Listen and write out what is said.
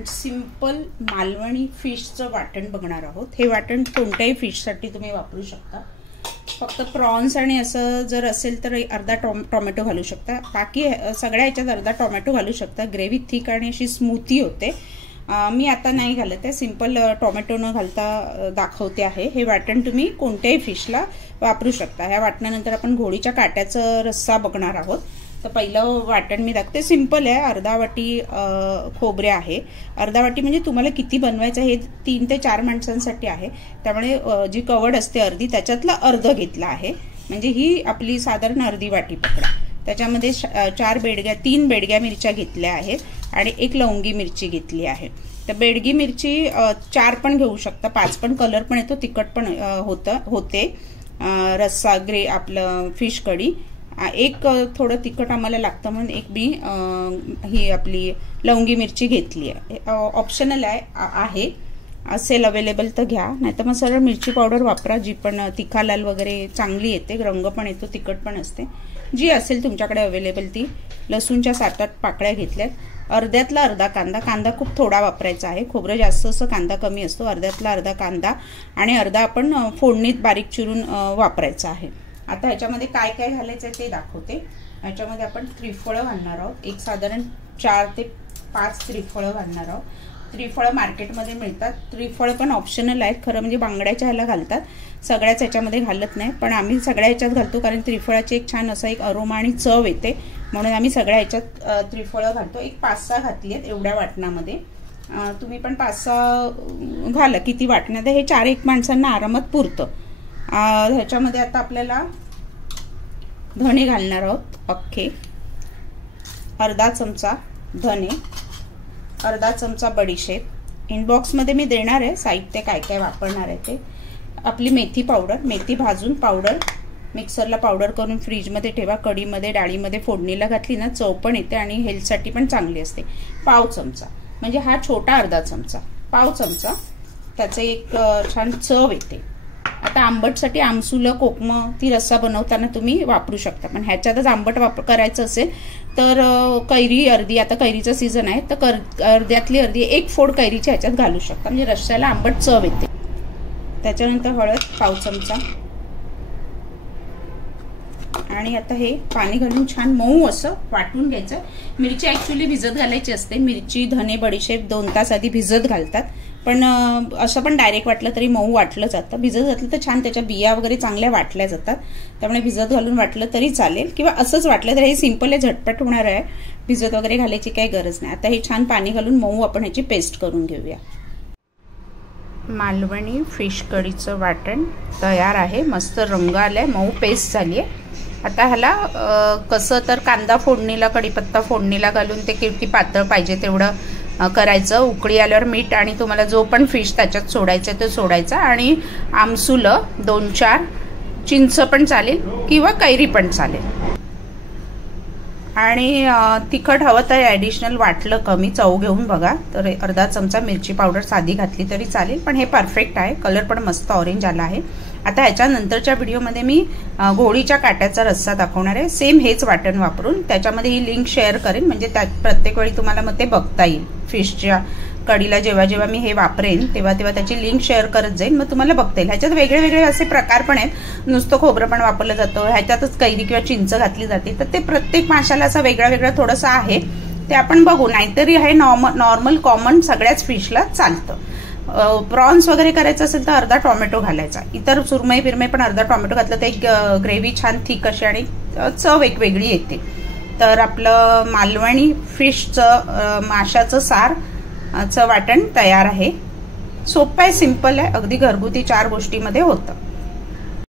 आपण सिंपल मालवणी फिशचं वाटण बघणार आहोत। हे वाटण कोणत्याही फिशसाठी तुम्ही वापरू शकता। फक्त प्रॉन्स आणि असं जर असेल तर अर्धा टोमॅटो घालू शकता, बाकी सगळ्या ह्याच्यात अर्धा टोमॅटो घालू शकता। ग्रेव्ही थिक आणि अशी स्मूथी होते। मी आता नाही घालत आहे, सिंपल टोमॅटो न घालता दाखवते आहे। हे वाटण तुम्ही कोणत्याही फिशला वापरू शकता। ह्या वाटणानंतर आपण घोडीच्या काट्याचा रस्सा बघणार आहोत। तर पहिलं वाटण मी दाखवते, सिंपल आहे। अर्धा वाटी खोबरे आहे। अर्धा वाटी म्हणजे तुम्हाला किती बनवायचं हे 3 ते 4 माणसांसाठी आहे, त्यामुळे जी कवड असते अर्धी त्याच्यातलं अर्ध घेतला आहे, म्हणजे ही आपली साधारण अर्धी वाटी पकडा। त्याच्यामध्ये 3 बेडग्या मिरच्या घेतल्या आहेत आणि 1 लवंगी मिरची घेतली आहे। तर बेडगी मिरची 4 पण घेऊ शकता, 5 पण, कलर पण येतो, तिखट पण होते। रस्सा आपलं फिश कढी, 1 थोडं तिखट आम्हाला लागतं म्हणून 1 मी ही आपली लवंगी मिरची घेतली आहे। ऑप्शनल आहे, असेल अवेलेबल तर घ्या, नाहीतर मग सरळ मिरची पावडर वापरा, जी पण तिखा लाल वगैरे चांगली येते, रंग पण येतो, तिखट पण असते, जी असेल तुमच्याकडे अवेलेबल ती। लसूणच्या 7-8 पाकळ्या घेतल्यात। अर्ध्यातला अर्धा कांदा खूप थोडा वापरायचा आहे, खोबरं जास्त असं, कांदा कमी असतो। अर्ध्यातला अर्धा कांदा आणि अर्धा आपण फोडणीत बारीक चिरून वापरायचा आहे। आता ह्याच्यामध्ये काय काय घालायचं आहे ते दाखवते। ह्याच्यामध्ये आपण त्रिफळं घालणार आहोत, एक साधारण 4 ते 5 त्रिफळं घालणार आहोत। त्रिफळं मार्केटमध्ये मिळतात, त्रिफळं पण ऑप्शनल आहेत खरं, म्हणजे बांगड्याच्या ह्याला घालतात, सगळ्याच ह्याच्यामध्ये घालत नाही, पण आम्ही सगळ्या ह्याच्यात घालतो कारण त्रिफळाची एक छान असा एक अरोमा आणि चव येते, म्हणून आम्ही सगळ्या ह्याच्यात त्रिफळं घालतो। एक 5-6 घातली आहेत एवढ्या वाटणामध्ये, तुम्ही पण 5-6 घाला, किती वाटण्यात हे 4-1 माणसांना आरामात पुरतं। ह्याच्यामध्ये आता आपल्याला धणे घालणार आहोत, अख्खे अर्धा चमचा धणे, अर्धा चमचा बडीशेप। इनबॉक्समध्ये मी देणार आहे साहित्य काय काय वापरणार आहे ते। आपली मेथी पावडर, मेथी भाजून पावडर मिक्सरला पावडर करून फ्रीजमध्ये ठेवा। कढीमध्ये डाळीमध्ये फोडणीला घातली ना चव पण येते आणि हेल्थसाठी पण चांगली असते। पाव चमचा, म्हणजे हा छोटा अर्धा चमचा, पाव चमचा, त्याचे एक छान चव येते। आता आंबटसाठी आमसूल, कोकम ती रस्सा बनवताना तुम्ही वापरू शकता, पण ह्याच्यातच आंबट करायचं असेल तर कैरी अर्धी, आता कैरीचा सीझन आहे तर अर्ध्यातली अर्धी 1 फोड कैरीच्या ह्याच्यात घालू शकता, म्हणजे रस्स्याला आंबट चव येते। त्याच्यानंतर हळद पाव चमचा, आणि आता हे पाणी घालून छान मऊ असं वाटून घ्यायचं। मिरची ऍक्च्युली भिजत घालायची असते, मिरची, धने, बडीशेप 2 तास आधी भिजत घालतात, पण असं पण डायरेक्ट वाटलं तरी मऊ वाटलं जातं। भिजत घातलं तर छान त्याच्या बिया वगैरे चांगल्या वाटल्या जातात, त्यामुळे भिजत घालून वाटलं तरी चालेल, किंवा असंच वाटलं तर हे सिंपल आहे, झटपट होणार आहे, भिजत वगैरे घालायची काही गरज नाही। आता हे छान पाणी घालून मऊ आपण ह्याची पेस्ट करून घेऊया। मालवणी फिश कढीचं वाटण तयार आहे, मस्त रंग आलाय, मऊ पेस्ट झाली आहे। आता ह्याला कसं तर कांदा फोडणीला, कढीपत्ता फोडणीला घालून ते किती पातळ पाहिजे तेवढं करायचं। उकळी आल्यावर मीठ आणि तुम्हाला जो पण फिश त्याच्यात सोडायचं ते सोडायचा, आणि आमसूल 2-4, चिंच पण चालेल किंवा कैरी पण चालेल, आणि तिखट हवं तर ॲडिशनल वाटलं कमी चव घेऊन बघा, तर अर्धा चमचा मिरची पावडर साधी घातली तरी चालेल, पण हे परफेक्ट आहे। कलर पण मस्त ऑरेंज आला आहे। आता ह्याच्यानंतरच्या व्हिडिओमध्ये मी घोडीच्या काट्याचा रस्सा दाखवणार आहे, सेम हेच वाटण वापरून। त्याच्यामध्ये ही लिंक शेअर करेन, म्हणजे त्यात प्रत्येक वेळी तुम्हाला मग ते बघता येईल। फिशच्या कढीला जेव्हा जेव्हा मी हे वापरेन तेव्हा तेव्हा त्याची लिंक शेअर करत जाईन, मग तुम्हाला बघता येईल। ह्याच्यात वेगळे वेगळे असे प्रकार पण आहेत, नुसतं खोबरं पण वापरलं जातं, ह्याच्यातच कैरी किंवा चिंच घातली जाते, तर ते प्रत्येक माशाला असं वेगळा वेगळा थोडंसं आहे, ते आपण बघू। नाहीतरी हे नॉर्मल कॉमन सगळ्याच फिशला चालतं। प्रॉन्स वगैरे करायचं असेल तर अर्धा टोमॅटो घालायचा, इतर सुरमई बिरमई पण अर्धा टोमॅटो घातलं तर एक ग्रेव्ही छान थिक अशी आणि चव एक वेगळी येते। तर आपलं मालवणी फिशचं माशाचं सारचं वाटण तयार आहे। सोपं आहे, सिंपल आहे, अगदी घरगुती 4 गोष्टीमध्ये होतं।